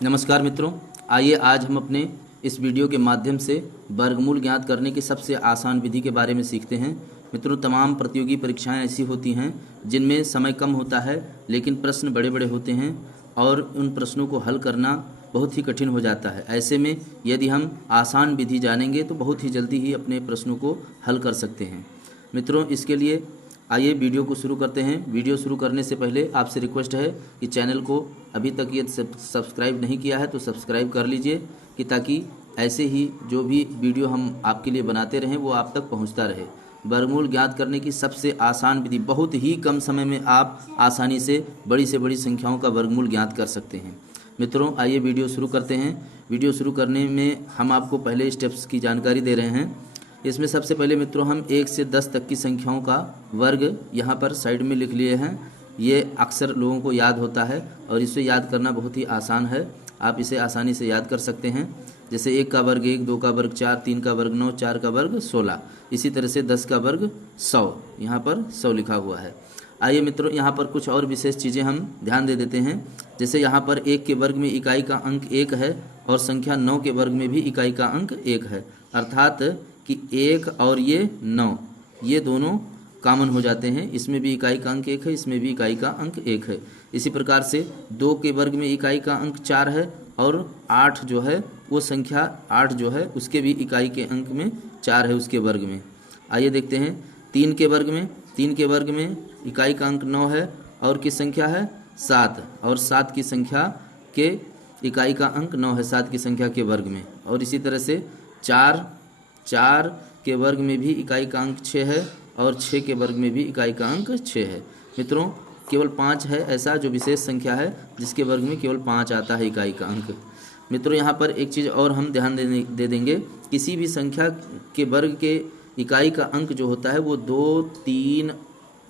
नमस्कार मित्रों, आइए आज हम अपने इस वीडियो के माध्यम से वर्गमूल ज्ञात करने की सबसे आसान विधि के बारे में सीखते हैं। मित्रों, तमाम प्रतियोगी परीक्षाएं ऐसी होती हैं जिनमें समय कम होता है लेकिन प्रश्न बड़े बड़े होते हैं और उन प्रश्नों को हल करना बहुत ही कठिन हो जाता है। ऐसे में यदि हम आसान विधि जानेंगे तो बहुत ही जल्दी ही अपने प्रश्नों को हल कर सकते हैं। मित्रों, इसके लिए आइए वीडियो को शुरू करते हैं। वीडियो शुरू करने से पहले आपसे रिक्वेस्ट है कि चैनल को अभी तक ये सब्सक्राइब नहीं किया है तो सब्सक्राइब कर लीजिए कि ताकि ऐसे ही जो भी वीडियो हम आपके लिए बनाते रहें वो आप तक पहुंचता रहे। वर्गमूल ज्ञात करने की सबसे आसान विधि, बहुत ही कम समय में आप आसानी से बड़ी संख्याओं का वर्गमूल ज्ञात कर सकते हैं। मित्रों, आइए वीडियो शुरू करते हैं। वीडियो शुरू करने में हम आपको पहले स्टेप्स की जानकारी दे रहे हैं। इसमें सबसे पहले मित्रों हम 1 से 10 तक की संख्याओं का वर्ग यहाँ पर साइड में लिख लिए हैं। ये अक्सर लोगों को याद होता है और इसे याद करना बहुत ही आसान है। आप इसे आसानी से याद कर सकते हैं। जैसे 1 का वर्ग 1, 2 का वर्ग 4, 3 का वर्ग 9, 4 का वर्ग 16। इसी तरह से 10 का वर्ग 100, यहाँ पर 100 लिखा हुआ है। आइए मित्रों, यहाँ पर कुछ और विशेष चीज़ें हम ध्यान दे देते हैं। जैसे यहाँ पर 1 के वर्ग में इकाई का अंक 1 है और संख्या 9 के वर्ग में भी इकाई का अंक 1 है, अर्थात कि 1 और ये 9 ये दोनों कॉमन हो जाते हैं। इसमें भी इकाई का अंक 1 है, इसमें भी इकाई का अंक 1 है। इसी प्रकार से 2 के वर्ग में इकाई का अंक 4 है और 8 जो है वो संख्या 8 जो है उसके भी इकाई के अंक में 4 है उसके वर्ग में। आइए देखते हैं 3 के वर्ग में इकाई का अंक 9 है और किस संख्या है 7, और 7 की संख्या के इकाई का अंक 9 है 7 की संख्या के वर्ग में। और इसी तरह से 4 के वर्ग में भी इकाई का अंक 6 है और 6 के वर्ग में भी इकाई का अंक 6 है। मित्रों, केवल 5 है ऐसा जो विशेष संख्या है जिसके वर्ग में केवल 5 आता है इकाई का अंक। मित्रों, यहाँ पर एक चीज़ और हम ध्यान दे देंगे, किसी भी संख्या के वर्ग के इकाई का अंक जो होता है वो 2, 3,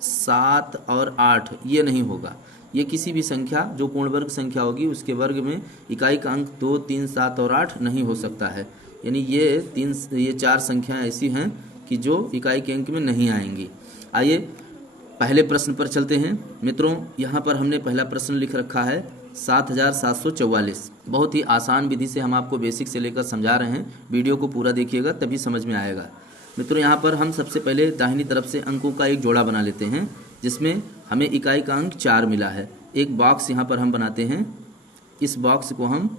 7 और 8 ये नहीं होगा। ये किसी भी संख्या जो पूर्ण वर्ग संख्या होगी उसके वर्ग में इकाई का अंक 2, 3, 7 और 8 नहीं हो सकता है। यानी ये 4 संख्याएं ऐसी हैं कि जो इकाई के अंक में नहीं आएंगी। आइए पहले प्रश्न पर चलते हैं। मित्रों, यहाँ पर हमने पहला प्रश्न लिख रखा है 7744। बहुत ही आसान विधि से हम आपको बेसिक से लेकर समझा रहे हैं। वीडियो को पूरा देखिएगा तभी समझ में आएगा। मित्रों, यहाँ पर हम सबसे पहले दाहिनी तरफ से अंकों का एक जोड़ा बना लेते हैं जिसमें हमें इकाई का अंक 4 मिला है। एक बॉक्स यहाँ पर हम बनाते हैं। इस बॉक्स को हम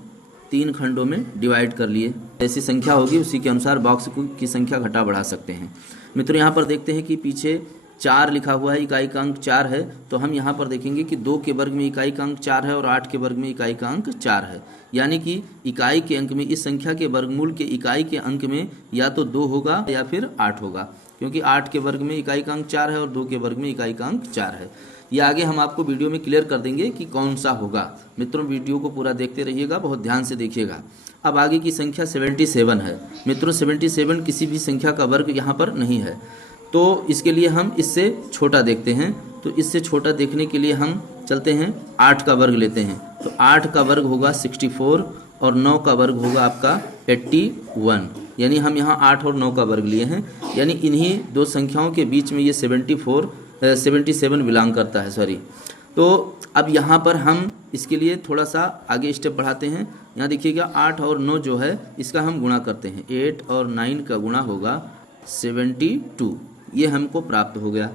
3 खंडों में डिवाइड कर लिए। जैसी संख्या होगी उसी के अनुसार बॉक्स की संख्या घटा बढ़ा सकते हैं। मित्रों, यहाँ पर देखते हैं कि पीछे 4 लिखा हुआ है, इकाई का अंक 4 है, तो हम यहाँ पर देखेंगे कि 2 के वर्ग में इकाई का अंक 4 है और 8 के वर्ग में इकाई का अंक 4 है। यानी कि इकाई के अंक में इस संख्या के वर्गमूल के इकाई के अंक में या तो 2 होगा या फिर 8 होगा, क्योंकि 8 के वर्ग में इकाई का अंक 4 है और 2 के वर्ग में इकाई का अंक 4 है। ये आगे हम आपको वीडियो में क्लियर कर देंगे कि कौन सा होगा। मित्रों, वीडियो को पूरा देखते रहिएगा, बहुत ध्यान से देखिएगा। अब आगे की संख्या 77 है। मित्रों, 77 किसी भी संख्या का वर्ग यहाँ पर नहीं है, तो इसके लिए हम इससे छोटा देखते हैं। तो इससे छोटा देखने के लिए हम चलते हैं 8 का वर्ग लेते हैं। तो 8 का वर्ग होगा 64 और 9 का वर्ग होगा आपका 81। यानी हम यहाँ 8 और 9 का वर्ग लिए हैं, यानी इन्हीं दो संख्याओं के बीच में ये 77 बिलोंग करता है, सॉरी। तो अब यहाँ पर हम इसके लिए थोड़ा सा आगे स्टेप बढ़ाते हैं। यहाँ देखिएगा 8 और 9 जो है इसका हम गुणा करते हैं। 8 और 9 का गुणा होगा 72, ये हमको प्राप्त हो गया।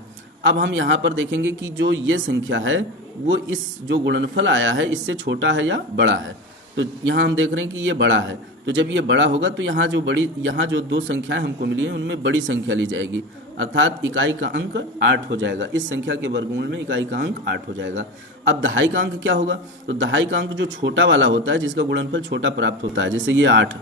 अब हम यहाँ पर देखेंगे कि जो ये संख्या है वो इस जो गुणनफल आया है इससे छोटा है या बड़ा है। तो यहाँ हम देख रहे हैं कि ये बड़ा है, तो जब ये बड़ा होगा तो यहाँ जो 2 संख्याएं हमको मिली हैं उनमें बड़ी संख्या ली जाएगी, अर्थात इकाई का अंक 8 हो जाएगा। इस संख्या के वर्गमूल में इकाई का अंक 8 हो जाएगा। अब दहाई का अंक क्या होगा? तो दहाई का अंक जो छोटा वाला होता है जिसका गुणनफल छोटा प्राप्त होता है, जैसे ये 8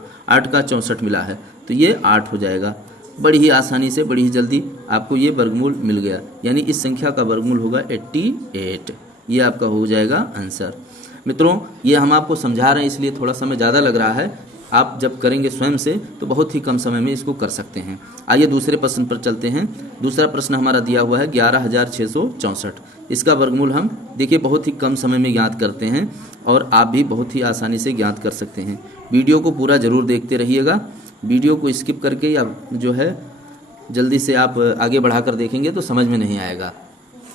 का 64 मिला है तो ये 8 हो जाएगा। बड़ी ही आसानी से, बड़ी ही जल्दी आपको ये वर्गमूल मिल गया। यानी इस संख्या का वर्गमूल होगा 88। ये आपका हो जाएगा आंसर। मित्रों, ये हम आपको समझा रहे हैं इसलिए थोड़ा समय ज़्यादा लग रहा है। आप जब करेंगे स्वयं से तो बहुत ही कम समय में इसको कर सकते हैं। आइए दूसरे प्रश्न पर चलते हैं। दूसरा प्रश्न हमारा दिया हुआ है 11664। इसका वर्गमूल हम देखिए बहुत ही कम समय में ज्ञात करते हैं और आप भी बहुत ही आसानी से ज्ञात कर सकते हैं। वीडियो को पूरा ज़रूर देखते रहिएगा। वीडियो को स्किप करके या जो है जल्दी से आप आगे बढ़ाकर देखेंगे तो समझ में नहीं आएगा।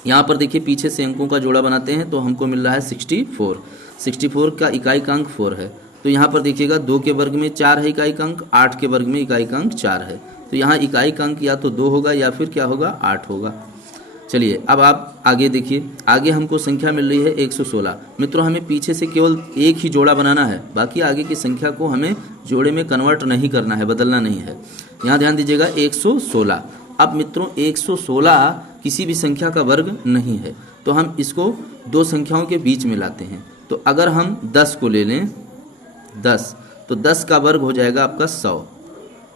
यहाँ पर देखिए पीछे से अंकों का जोड़ा बनाते हैं तो हमको मिल रहा है 64। 64 का इकाई का अंक 4 है। तो यहाँ पर देखिएगा 2 के वर्ग में 4 है इकाई का अंक, 8 के वर्ग में इकाई का अंक 4 है। तो यहाँ इकाई का अंक या तो 2 होगा या फिर क्या होगा 8 होगा। चलिए अब आप आगे देखिए, आगे हमको संख्या मिल रही है 116। मित्रों हमें पीछे से केवल एक ही जोड़ा बनाना है, बाकी आगे की संख्या को हमें जोड़े में कन्वर्ट नहीं करना है, बदलना नहीं है। यहाँ ध्यान दीजिएगा 116। अब मित्रों 116 किसी भी संख्या का वर्ग नहीं है, तो हम इसको दो संख्याओं के बीच में लाते हैं। तो अगर हम 10 को ले लें, 10, तो 10 का वर्ग हो जाएगा आपका 100,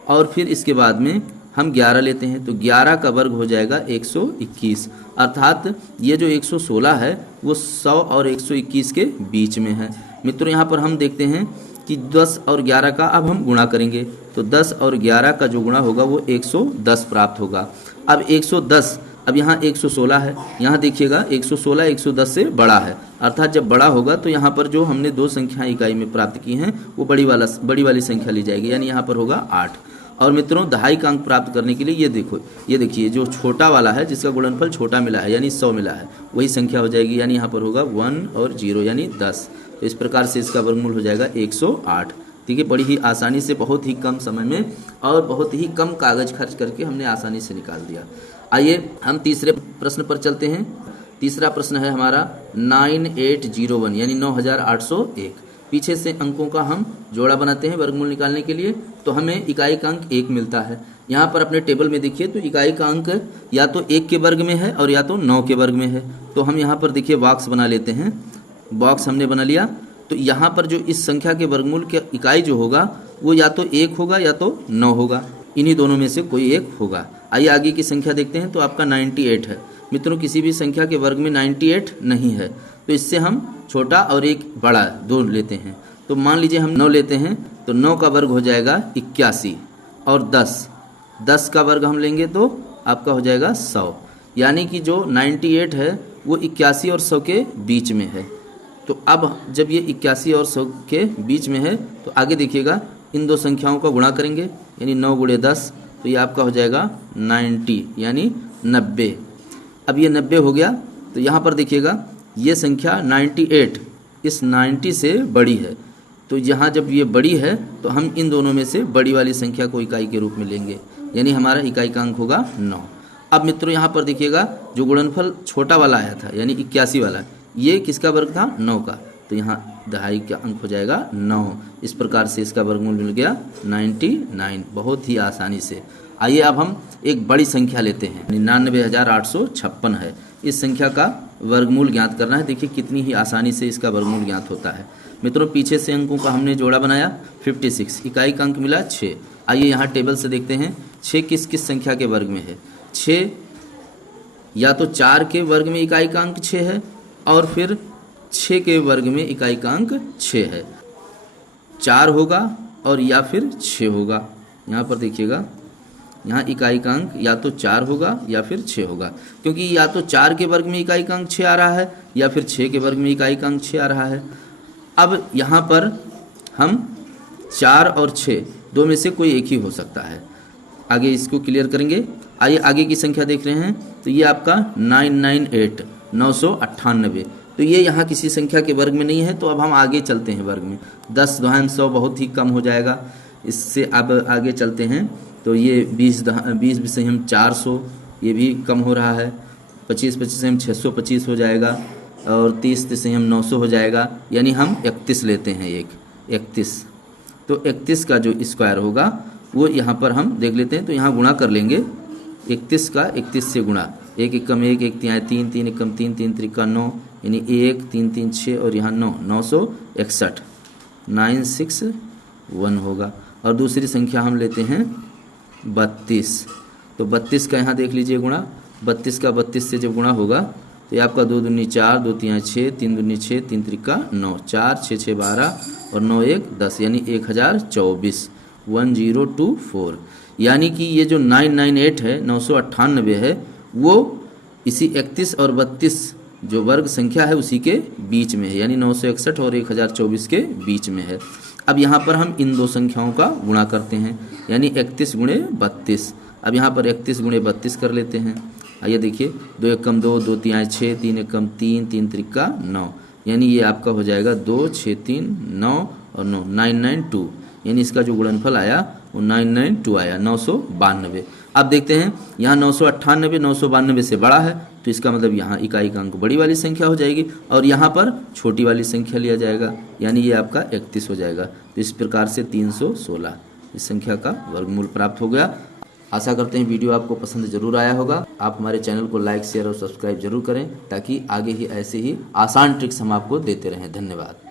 और फिर इसके बाद में हम 11 लेते हैं, तो 11 का वर्ग हो जाएगा 121। अर्थात ये जो 116 है वो 100 और 121 के बीच में है। मित्रों यहाँ पर हम देखते हैं कि 10 और 11 का अब हम गुणा करेंगे, तो 10 और 11 का जो गुणा होगा वो 110 प्राप्त होगा। अब 110, अब यहाँ 116 है, यहाँ देखिएगा 116 110 से बड़ा है, अर्थात जब बड़ा होगा तो यहाँ पर जो हमने दो संख्याएं इकाई में प्राप्त की हैं वो बड़ी वाली संख्या ली जाएगी, यानी यहाँ पर होगा 8। और मित्रों दहाई का अंक प्राप्त करने के लिए ये देखिए जो छोटा वाला है जिसका गुणनफल छोटा मिला है यानी 100 मिला है, वही संख्या हो जाएगी, यानी यहाँ पर होगा 1 और 0 यानी 10। तो इस प्रकार से इसका वर्गमूल हो जाएगा 108। ठीक है, बड़ी ही आसानी से, बहुत ही कम समय में और बहुत ही कम कागज खर्च करके हमने आसानी से निकाल दिया। आइए हम तीसरे प्रश्न पर चलते हैं। तीसरा प्रश्न है हमारा 9801 यानी 9801। पीछे से अंकों का हम जोड़ा बनाते हैं वर्गमूल निकालने के लिए, तो हमें इकाई का अंक 1 मिलता है। यहाँ पर अपने टेबल में देखिए तो इकाई का अंक या तो 1 के वर्ग में है और या तो 9 के वर्ग में है। तो हम यहाँ पर देखिए बॉक्स बना लेते हैं, बॉक्स हमने बना लिया। तो यहाँ पर जो इस संख्या के वर्गमूल के इकाई जो होगा वो या तो 1 होगा या तो 9 होगा, इन्हीं दोनों में से कोई एक होगा। आइए आगे की संख्या देखते हैं। तो आपका 98 है। मित्रों किसी भी संख्या के वर्ग में 98 नहीं है, तो इससे हम छोटा और एक बड़ा दो लेते हैं। तो मान लीजिए हम 9 लेते हैं, तो 9 का वर्ग हो जाएगा 81 और 10 का वर्ग हम लेंगे तो आपका हो जाएगा 100, यानी कि जो 98 है वो 81 और 100 के बीच में है। तो अब जब ये 81 और 100 के बीच में है तो आगे देखिएगा इन दो संख्याओं का गुणा करेंगे, यानी 9 गुणे 10, तो ये आपका हो जाएगा 90 यानी 90। अब ये 90 हो गया, तो यहाँ पर देखिएगा ये संख्या 98 इस 90 से बड़ी है, तो यहाँ जब ये बड़ी है तो हम इन दोनों में से बड़ी वाली संख्या को इकाई के रूप में लेंगे, यानी हमारा इकाई का अंक होगा 9। अब मित्रों यहाँ पर देखिएगा जो गुणनफल छोटा वाला आया था यानी 81 वाला, ये किसका वर्ग था 9 का, तो यहाँ दहाई का अंक हो जाएगा 9। इस प्रकार से इसका वर्गमूल मिल गया 99, बहुत ही आसानी से। आइए अब हम एक बड़ी संख्या लेते हैं, 99,856 है। इस संख्या का वर्गमूल ज्ञात करना है। देखिए कितनी ही आसानी से इसका वर्गमूल ज्ञात होता है। मित्रों पीछे से अंकों का हमने जोड़ा बनाया 56, इकाई का अंक मिला 6। आइए यहाँ टेबल से देखते हैं 6 किस किस संख्या के वर्ग में है। 6 या तो 4 के वर्ग में इकाई का अंक 6 है और फिर 6 के वर्ग में इकाई का अंक 6 है। 4 होगा और या फिर 6 होगा। यहाँ पर देखिएगा यहाँ इकाई का अंक या तो 4 होगा या फिर 6 होगा, क्योंकि या तो 4 के वर्ग में इकाई का अंक 6 आ रहा है या फिर 6 के वर्ग में इकाई का अंक 6 आ रहा है। अब यहाँ पर हम 4 और 6 दो में से कोई एक ही हो सकता है। आगे इसको क्लियर करेंगे। आइए आगे की संख्या देख रहे हैं, तो ये आपका 998, तो ये यहाँ किसी संख्या के वर्ग में नहीं है। तो अब हम आगे चलते हैं वर्ग में। 10 दुहान 100 बहुत ही कम हो जाएगा, इससे अब आगे चलते हैं। तो ये 20 से हम 400, ये भी कम हो रहा है। 25 से हम 625 हो जाएगा और 30 से हम 900 हो जाएगा, यानी हम 31 लेते हैं। 31, तो 31 का जो स्क्वायर होगा वो यहाँ पर हम देख लेते हैं। तो यहाँ गुणा कर लेंगे 31 का 31 से गुणा, 1 एकम 1, 1 तिहाई 3, 3 एकम 3, 3 त्रिका 9, यानी 1 3 3 6 और यहाँ 9, 961, 961 होगा। और दूसरी संख्या हम लेते हैं 32, तो 32 का यहाँ देख लीजिए गुणा, 32 का 32 से जब गुणा होगा तो ये आपका 2 दूनी 4, 2 तिहाई 6, 3 दूनी 6, 3 त्रिका 9, 4 6 6 12 और 9 1 10, यानी 1024, 1024। यानी कि ये जो 998 है, 998 है, वो इसी 31 और 32 जो वर्ग संख्या है उसी के बीच में है, यानी 961 और 1024 के बीच में है। अब यहाँ पर हम इन दो संख्याओं का गुणा करते हैं, यानी 31 गुणे 32। अब यहाँ पर 31 गुणे 32 कर लेते हैं। आइए देखिए, 2 एकम 2, 2 तिहाई 6, 3 एकम 3, 3 त्रिका 9, यानी ये आपका हो जाएगा 2, 6, 3, 9 और 9, 992, यानी इसका जो गुणनफल आया वो 992 आया, 992। अब देखते हैं यहाँ 998 992 से बड़ा है, तो इसका मतलब यहाँ इकाई का अंक बड़ी वाली संख्या हो जाएगी और यहाँ पर छोटी वाली संख्या लिया जाएगा, यानी ये आपका 31 हो जाएगा। तो इस प्रकार से 316 इस संख्या का वर्गमूल प्राप्त हो गया। आशा करते हैं वीडियो आपको पसंद जरूर आया होगा। आप हमारे चैनल को लाइक, शेयर और सब्सक्राइब जरूर करें ताकि आगे ही ऐसे ही आसान ट्रिक्स हम आपको देते रहें। धन्यवाद।